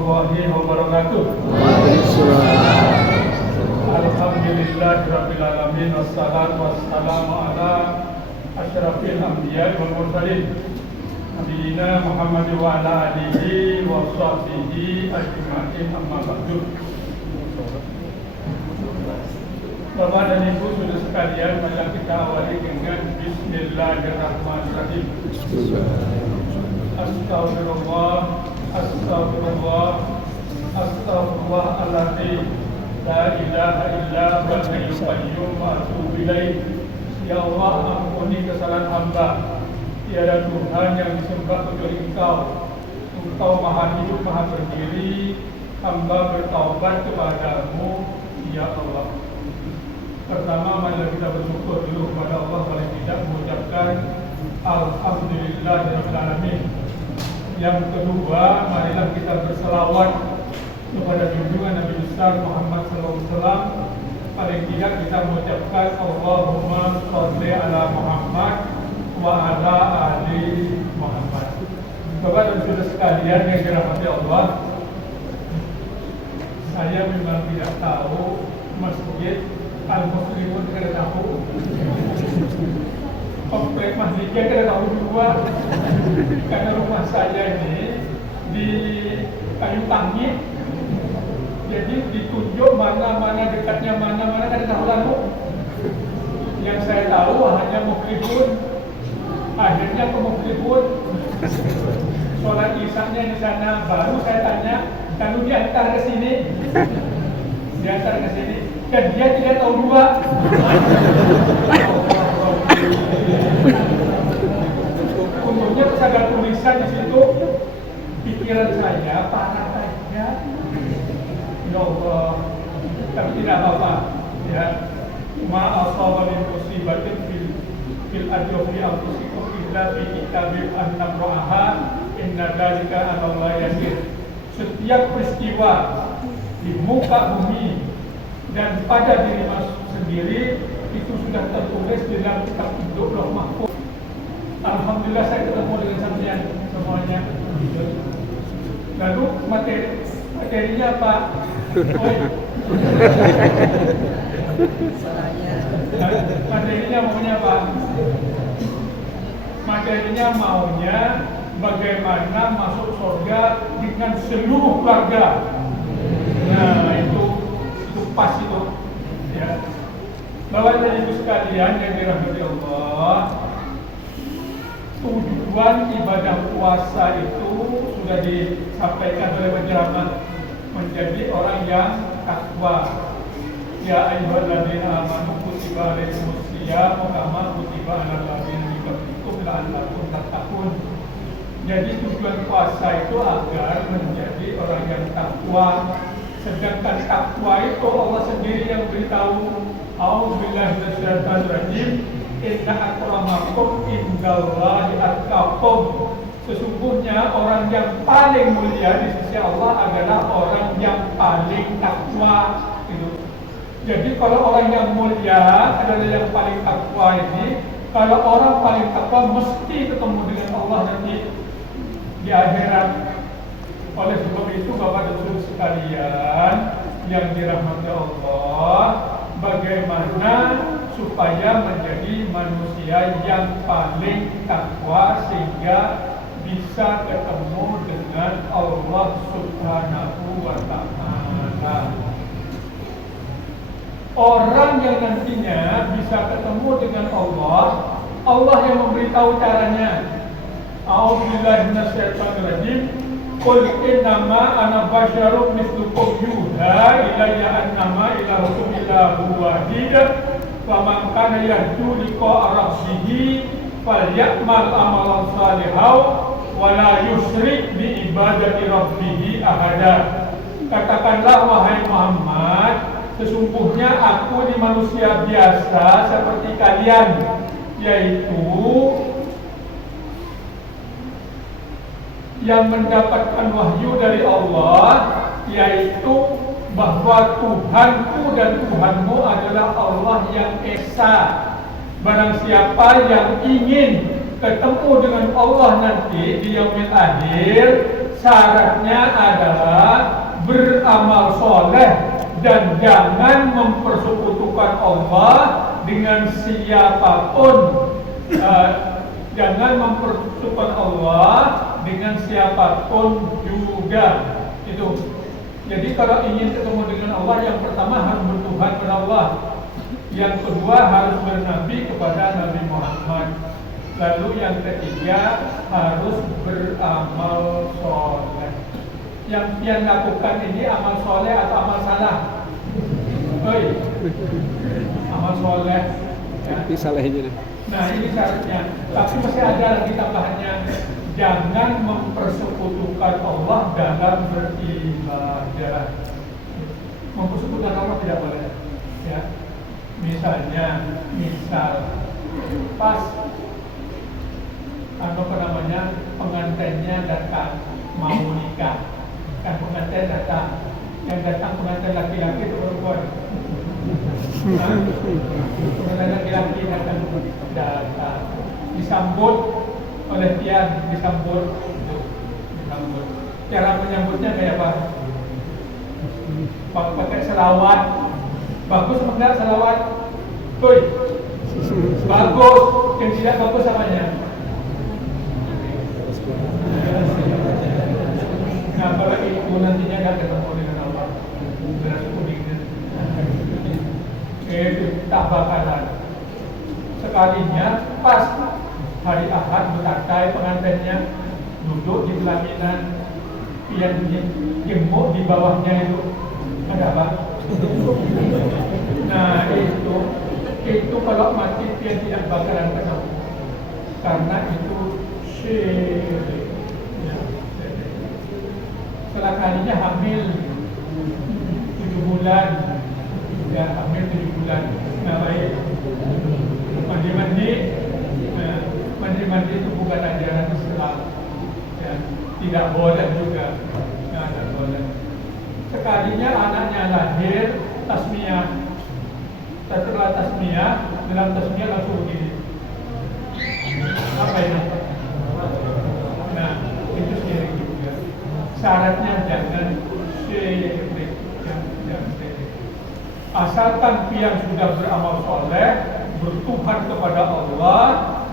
warahmatullahi wabarakatuh. Alhamdulillahirabbil alamin wassalatu wassalamu ala asyrafil anbiya'i wal mursalin nabiyina Muhammad wa ala alihi wa sahbihi ajma'in amma ba'du. Bapak dan Ibu saudara sekalian, mari kita awali dengan bismillahirrahmanirrahim. Astagfirullah, astagfirullah, astagfirullahaladzim, la ilaha illa huwal hayyul qayyum wa atubu ilaih. Ya Allah, ampuni kesalahan hamba. Tiada Tuhan yang disembah kecuali Engkau. Engkau maha hidup, maha berdiri. Hamba bertaubat kepadamu, ya Allah. Pertama, marilah kita bersyukur dulu kepada Allah, paling tidak mengucapkan Alhamdulillahirabbil alamin. Yang kedua, marilah kita berselawat kepada junjungan Nabi besar Muhammad SAW. Paling tidak kita mengucapkan Allahumma sholli ala Muhammad wa ala ali Muhammad. Bapak dan saudara sekalian yang dirahmati Allah, saya memang tidak tahu masjid Al-Muslimun kada tahu, komplek Masjidnya kada tahu juga, karena rumah saya ini di Kayu Tanggi, jadi ditunjuk mana-mana dekatnya mana-mana kada tahu lalu. Yang saya tahu hanya Mukhlifun, akhirnya ke Mukhlifun, sholat isya-nya di sana, baru saya tanya, lalu diantar ke sini, diantar ke sini. Dan dia tidak tahu dua. Untungnya ada tulisan di situ. Pikiran saya parah saja. Ya Allah, tapi tidak apa-apa. Ya, ma'asaba min musibatin fil ajri anfusikum illa fi kitabin an-nabraha inna dzalika 'ala Allah yasir. Setiap peristiwa di muka bumi dan pada diri mas sendiri itu sudah tertulis dalam kitab induk Lauh Mahfuz. Alhamdulillah saya ketemu dengan sampean semuanya. Lalu materinya apa? Materinya maunya apa? Materinya maunya bagaimana masuk surga dengan seluruh keluarga. Nah, itu pas itu, ya. Bapak dan Ibu sekalian yang dirahmati Allah, tujuan ibadah puasa itu sudah disampaikan oleh penceramah, menjadi orang yang takwa. Ya ayyuhalladzina amanu kutiba alaikumusiyam kama kutiba alal ladzina min qablikum la'allakum tattaqun. Jadi tujuan puasa itu agar menjadi orang yang takwa. Sedangkan takwa itu Allah sendiri yang beritahu, A'udzubillahi minasyaitonir rajim, inna akramakum indallahi atqakum. Sesungguhnya orang yang paling mulia di sisi Allah adalah orang yang paling takwa. Gitu. Jadi kalau orang yang mulia adalah yang paling takwa ini, kalau orang paling takwa mesti ketemu dengan Allah nanti di akhirat. Oleh sebab itu Bapak dan Saudara sekalian yang dirahmati Allah, bagaimana supaya menjadi manusia yang paling takwa sehingga bisa ketemu dengan Allah Subhanahu wa ta'ala. Orang yang nantinya bisa ketemu dengan Allah, Allah yang memberitahu caranya. A'udzubillahi minasyaitonir rajim. Qul innama ana basyarum mithlukum yuha ilayya annama ilahukum ilahun wahid faman kana yarju liqa'a rabbih falyamal amalan shalihan wa la yusyrik bi ibadati rabbih ahada. Katakanlah wahai Muhammad, sesungguhnya aku di manusia biasa seperti kalian, yaitu yang mendapatkan wahyu dari Allah, yaitu bahwa Tuhanku dan Tuhanmu adalah Allah yang esa. Barang siapa yang ingin ketemu dengan Allah nanti di yaumil akhir, Syaratnya adalah beramal soleh dan jangan mempersekutukan Allah dengan siapapun. Jangan mempersekutukan Allah dengan siapapun juga. Itu. Jadi kalau ingin ketemu dengan Allah, yang pertama harus bertuhan kepada Allah. Yang kedua harus bernabi kepada Nabi Muhammad. Lalu yang ketiga harus beramal soleh. Yang pian lakukan ini amal soleh atau amal salah? Oi, amal soleh. Ya. Ini salah aja. Nah ini syaratnya. Tapi masih ada lagi tambahannya. Jangan mempersekutukan Allah dalam beribadah. Mempersekutukan Allah tidak boleh. Ya. Misal pas pengantinnya datang mau nikah, kan pengantin datang, yang datang pengantin laki-laki itu perempuan. Pengantin laki-laki datang disambut oleh tiang, disambut. Cara menyambutnya kayak apa? Pakai selawat. Bagus apa enggak selawat? Woi, bagus. Yang tidak bagus apanya? Nah, kalau itu nantinya akan ketemu dengan Allah, beras kuningnya, itu tak bakalan. Sekalinya pas hari Ahad bertakai pengantinnya duduk di pelaminan, yang gemuk di bawahnya itu ada apa? Nah itu kalau mati dia tidak bakalan ketemu, karena itu syirik. Setelah kalinya hamil 7 bulan, ya hamil 7 bulan, nah baik, mandi itu bukan ajaran Islam, ya, tidak boleh juga, ya, tidak boleh. Sekalinya anaknya lahir, tasmiyah, setelah tasmiyah, dalam tasmiyah langsung begini, apa ini? Nah itu syirik. Syaratnya jangan syirik, jangan syirik. Asalkan pian sudah beramal soleh, bertuhan kepada Allah,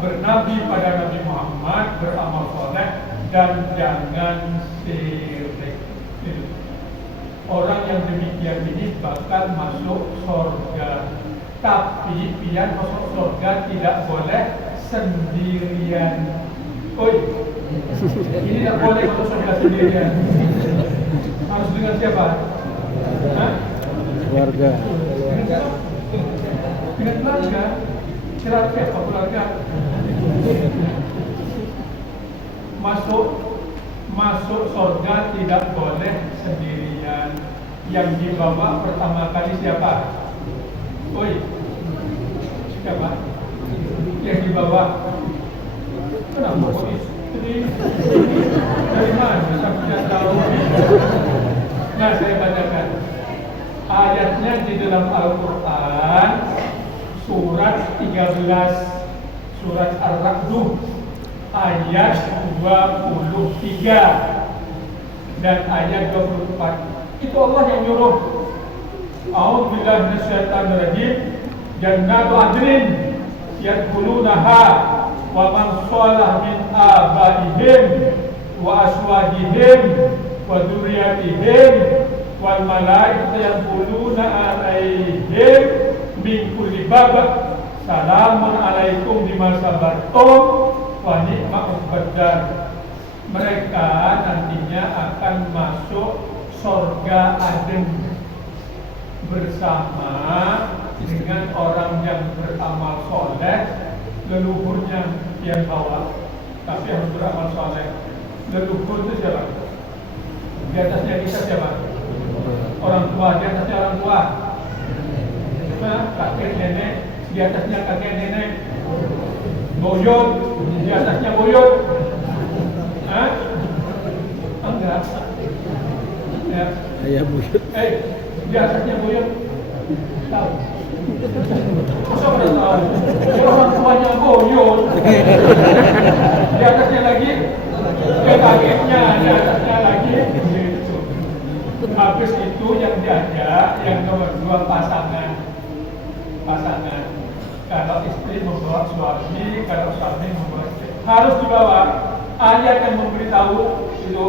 bernabi pada Nabi Muhammad, beramal soleh, dan jangan syirik. Orang yang demikian ini bakal masuk surga. Tapi pian masuk surga tidak boleh sendirian. Oi, ini tidak boleh masuk surga sendirian. Harus dengan siapa? Hah? Keluarga. Dengan keluarga. Kira siapa keluarga? Masuk surga tidak boleh sendirian. Yang dibawa pertama kali siapa? Oi, siapa? Yang dibawa. Kenapa kok istri? Dari mana sampai tahu? Nah, saya bacakan ayatnya di dalam Al-Quran, surat 13, surat Ar-Ra'd, ayat 23 dan ayat 24. Itu Allah yang nyuruh. A'udzubillahi minasyaitonir rajim. Jannatu adnin yadkhulunaha wa man shalah min abaihim wa aswajihim wa dzurriyyatihim wal malaikatu yadkhuluna alaihim min kulli bab. Salamun alaikum bima sabartum wa ni'ma uqbad. Mereka nantinya akan masuk surga Aden bersama dengan orang yang beramal soleh. Leluhurnya yang bawa, tapi harus beramal soleh. Leluhur itu siapa? Di atasnya kita siapa? Orang tua, di atasnya orang tua. Nah, kakek nenek, di atasnya kakek nenek. Boyot, di atasnya boyot. Hah? Enggak. Ya. Ayah buyut. Di atasnya buyut. Tahu. Masa pada tahu? Orang tuanya buyut. Di atasnya lagi, ke kakeknya, di atasnya membawa suami, kalau suami membawa istri. Harus dibawa. Ayat yang memberitahu itu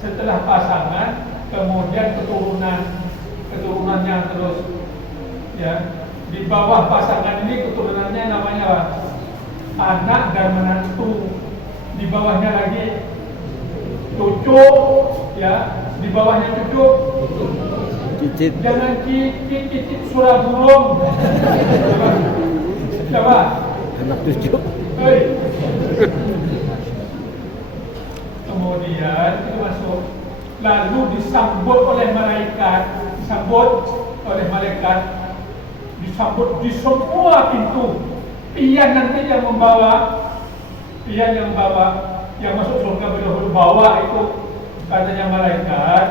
setelah pasangan, kemudian keturunannya terus, ya. Di bawah pasangan ini keturunannya namanya apa? Anak dan menantu. Di bawahnya lagi cucu, ya. Di bawahnya cucu. Cicit. Jangan cicit surah burung. Coba. Anak cucu. Hei. Kemudian itu masuk. Lalu disambut oleh malaikat, disambut di semua pintu. Pian nanti yang membawa, yang masuk surga berdahulu bawa itu, katanya malaikat,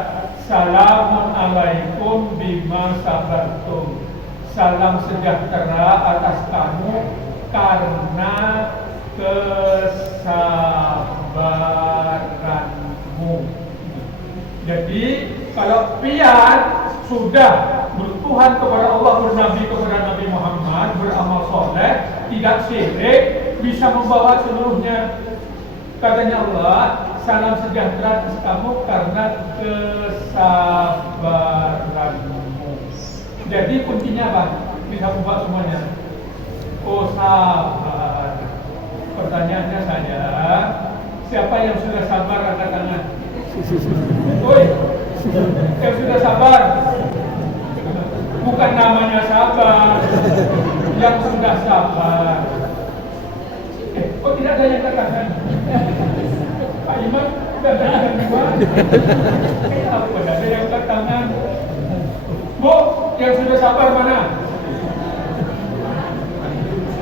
salamun alaikum bima sabartum. Salam sejahtera atas kamu karena kesabaranmu. Jadi kalau pian sudah bertuhan kepada Allah, bernabi kepada Nabi Muhammad, beramal soleh, tidak syirik, bisa membawa seluruhnya. Katanya Allah, salam sejahtera atas kamu karena kesabaranmu. Jadi kuncinya apa? Bisa buka semuanya. Oh, sabar. Pertanyaannya saja, siapa yang sudah sabar angkat tangan? Woi, yang sudah sabar. Bukan namanya sabar, yang sudah sabar. Kok tidak ada yang angkat tangan? Pak Imam, sudah ada yang dua. Apa tidak ada yang angkat tangan? Bu, yang sudah sabar mana?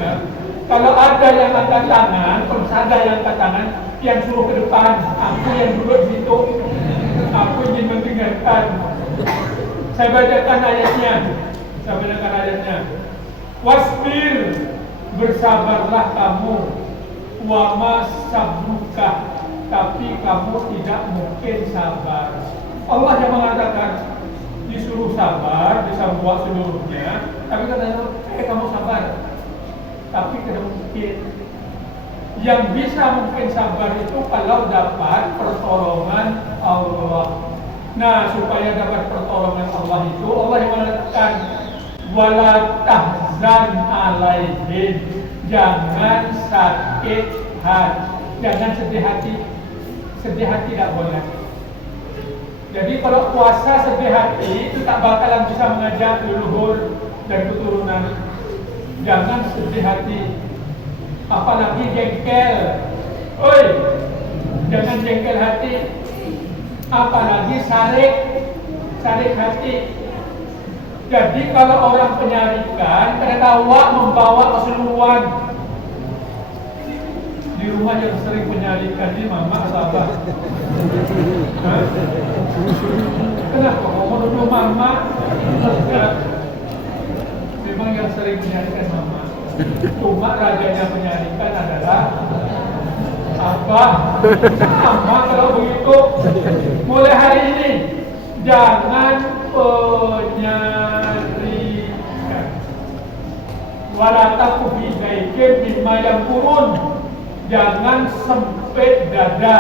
Ya. Kalau ada yang angkat tangan, kalau ada yang angkat tangan, yang suruh ke depan, aku yang duduk di situ, aku ingin mendengarkan. Saya bacakan ayatnya. Wasbir, bersabarlah kamu, wama sabruka, tapi kamu tidak mungkin sabar. Allah yang mengatakan disuruh sabar, bisa buat seluruhnya, tapi katanya, kamu sabar. Tapi tidak mungkin. Yang bisa mungkin sabar itu kalau dapat pertolongan Allah. Nah, supaya dapat pertolongan Allah itu, Allah yang mengatakan wala tahzan alaihim, jangan sakit hati, jangan sedih hati. Sedih hati tidak boleh. Jadi kalau puasa sedih hati itu tak bakalan bisa mengajak leluhur dan keturunan. Jangan sedih hati, apalagi jengkel. Oi, jangan jengkel hati, apalagi sarik hati. Jadi kalau orang penyarikan, ketawa membawa keseluruhan. Di rumah yang sering penyarikan ini mama atau apa? Hah? Kenapa kamu menuduh mama? Memang yang sering menyarikan mama. Cuma rajanya penyarikan adalah Abah. Sama kalau begitu, mulai hari ini jangan penyarikan. Walataku bidaikim bima yang turun. Jangan sempit dada.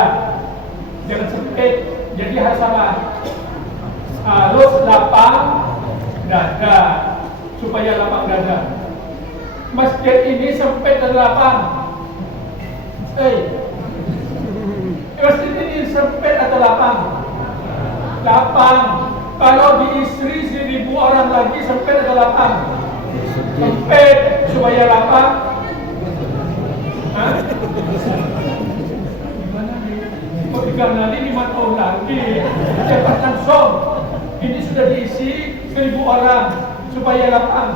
Jangan sempit. Jadi harus apa? Harus lapang dada. Supaya lapang dada. Masjid ini sempit dan lapang. Masjid ini sempit atau lapang? Lapang. Kalau diisi 1.000 orang lagi sempit atau lapang? Sempit. Supaya lapang. Hah? Gimana nih? Kok 3 kali 5 tahun lagi? Cepatkan som. Ini sudah diisi 1.000 orang. Supaya lapang.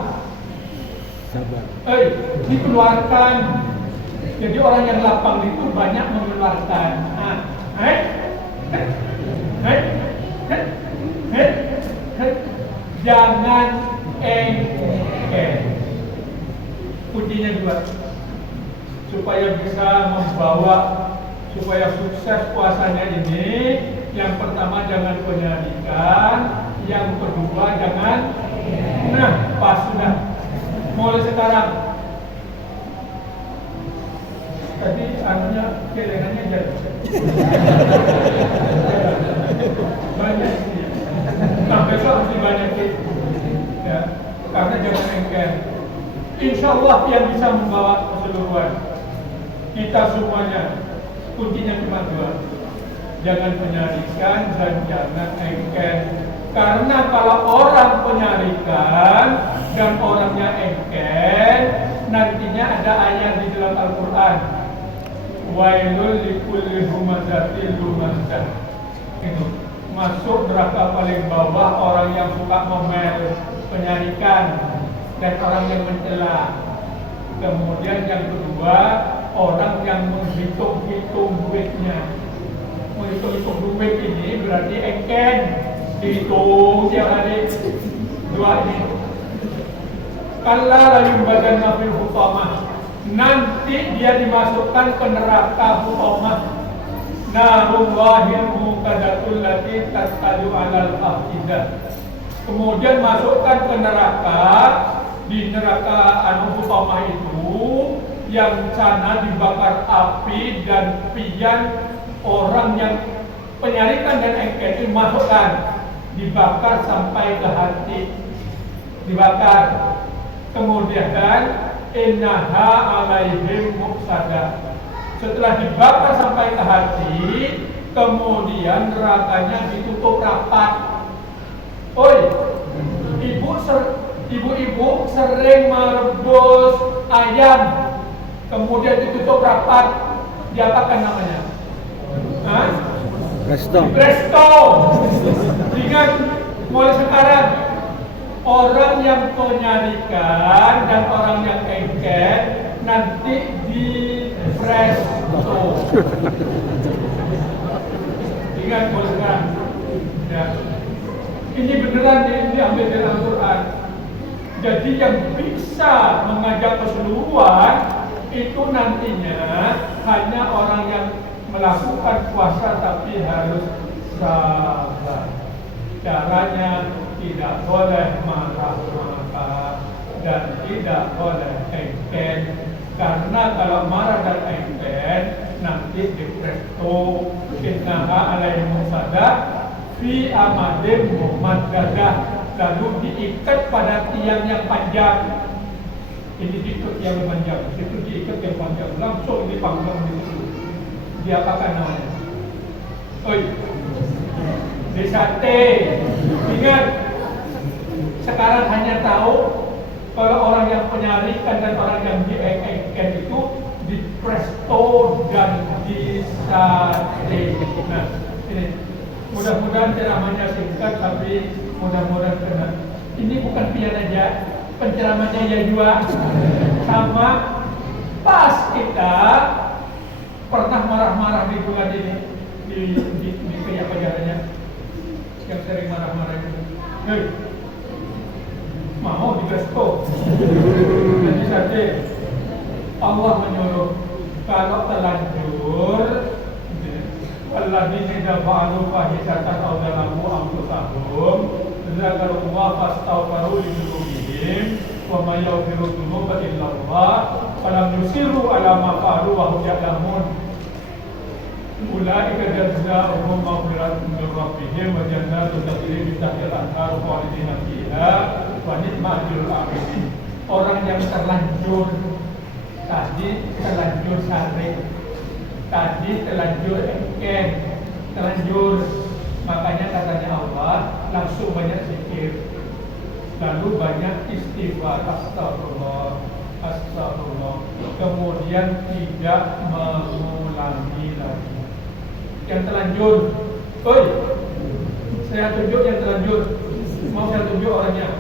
Sabar. Dikeluarkan. Jadi orang yang lapang itu banyak mengeluarkan. Jangan engkel. Kuncinya 2. Supaya bisa membawa, supaya sukses puasanya ini, yang pertama jangan penyarikan, yang kedua jangan. Nah, pas sudah. Mulai sekarang anunya kelengannya jadi. Banyak ini. Nah besok mesti banyak itu. Ya, karena jangan enggan. Insya Allah yang bisa membawa keseluruhan. Kita semuanya kuncinya cuma dua. Jangan penyarikan dan jangan enggan. Karena kalau orang penyarikan dan orangnya enggan, nantinya ada ayat di dalam Al-Quran. Wailul likulli humazatil lumazah. Itu masuk neraka paling bawah orang yang suka ngomel, penyarikan, dan orang yang mencela. Kemudian yang kedua, orang yang menghitung-hitung duitnya. Menghitung-hitung duit ini berarti engken, dihitung tiap hari. Dua ini. Kalla la yumbadanna fil hutamah. Nanti dia dimasukkan ke neraka hutamah. Narullahil muqadatul lati tattadu 'alal afidah. Kemudian masukkan ke neraka. Di neraka hutamah itu yang sana dibakar api dan pian orang yang penyarikan dan engken itu masukkan, dibakar sampai ke hati, dibakar. Kemudian innaha alaihim muqsadah. Setelah dibakar sampai ke hati, kemudian nerakanya ditutup rapat. Oi, ibu-ibu sering merebus ayam, kemudian ditutup rapat, diapakan namanya? Hah? Presto. Ingat, mulai sekarang orang yang penyarikan dan orang yang engken nanti di presto. Ingat, mulai sekarang. Ya. Ini beneran ini ambil dari Al-Quran. Jadi yang bisa mengajak keseluruhan itu nantinya hanya orang yang melakukan puasa tapi harus sabar. Caranya tidak boleh marah-marah dan tidak boleh engken. Karena kalau marah dan engken nanti dipresto innaha alaihim muqsadah fi amadin mumaddadah. Lalu diikat pada tiang yang panjang. Ini diikat yang panjang, itu diikat yang panjang, langsung dipanggang di situ. Diapakan namanya? Oi, disate. Ingat, sekarang hanya tahu kalau orang yang penyarikan dan orang yang diengken itu dipresto dan disate. Nah, ini mudah-mudahan ceramahnya singkat tapi mudah-mudahan kena. Ini bukan pian aja, penceramahnya ya juga sama. Pas kita pernah marah-marah di bulan ini di kayak pajarannya yang sering marah-marah itu. Hei, mau digasto. Jadi saja Allah menyuruh kalau terlanjur alladzina idza fa'alu fahishatan aw zalamu anfusahum dzakarullaha fastaghfiru li dzunubihim wa may yaghfiru dzunuba illa Allah falam yusiru ala ma fa'alu wa hum ya'lamun ulaika jazaohum maghfiratun min rabbihim wa jannatun tajri min tahtiha al-anhar khalidina fiha wa ni'mal ajrul amilin. Orang yang terlanjur tadi terlanjur syarik, tadi terlanjur engken, terlanjur, makanya katanya Allah langsung banyak zikir, lalu banyak istighfar, astagfirullah, astagfirullah, kemudian tidak mengulangi lagi. Yang terlanjur, oi, saya tunjuk yang terlanjur, mau saya tunjuk orangnya,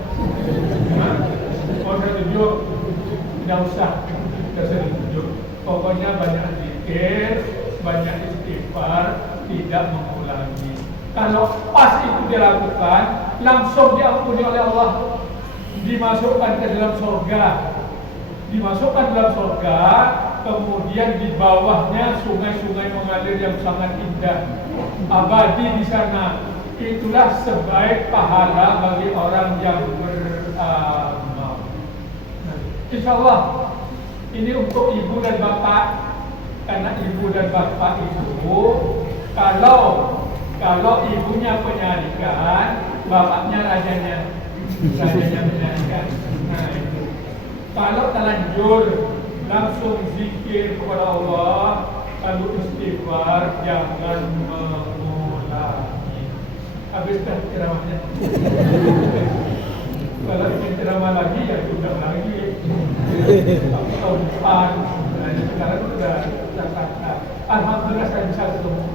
mau saya tunjuk, tidak usah, tidak saya tunjuk, pokoknya banyak zikir, banyak istighfar, tidak mengulangi. Kalau pas itu dilakukan, langsung diampuni oleh Allah, dimasukkan ke dalam surga, dimasukkan dalam surga, kemudian di bawahnya sungai-sungai mengalir yang sangat indah, abadi di sana. Itulah sebaik pahala bagi orang yang beramal. Insya Allah ini untuk ibu dan bapak. Karena ibu dan bapak itu kalau ibunya penyarikan, bapaknya rajanya menyarikan. Nah itu. Kalau terlanjur langsung zikir kepada Allah, lalu istighfar, jangan mengulangi. Habis dah ceramahnya. Kalau ingin ceramah lagi ya sudah lagi. Tahun depan. Sekarang sudah kata. Alhamdulillah saya bisa ketemu.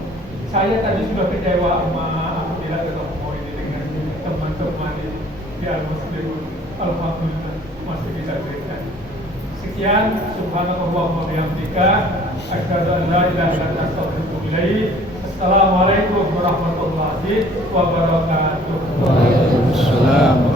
Saya tadi sudah kecewa sama apabila ketemu ini dengan teman-teman di Al-Muslim. Alhamdulillah masih bisa berikan. Sekian, subhanallah wa bihamdika, asyhadu an la ilaha illa anta astaghfiruka wa atubu ilaik. Assalamualaikum warahmatullahi wabarakatuh. Waalaikumsalam.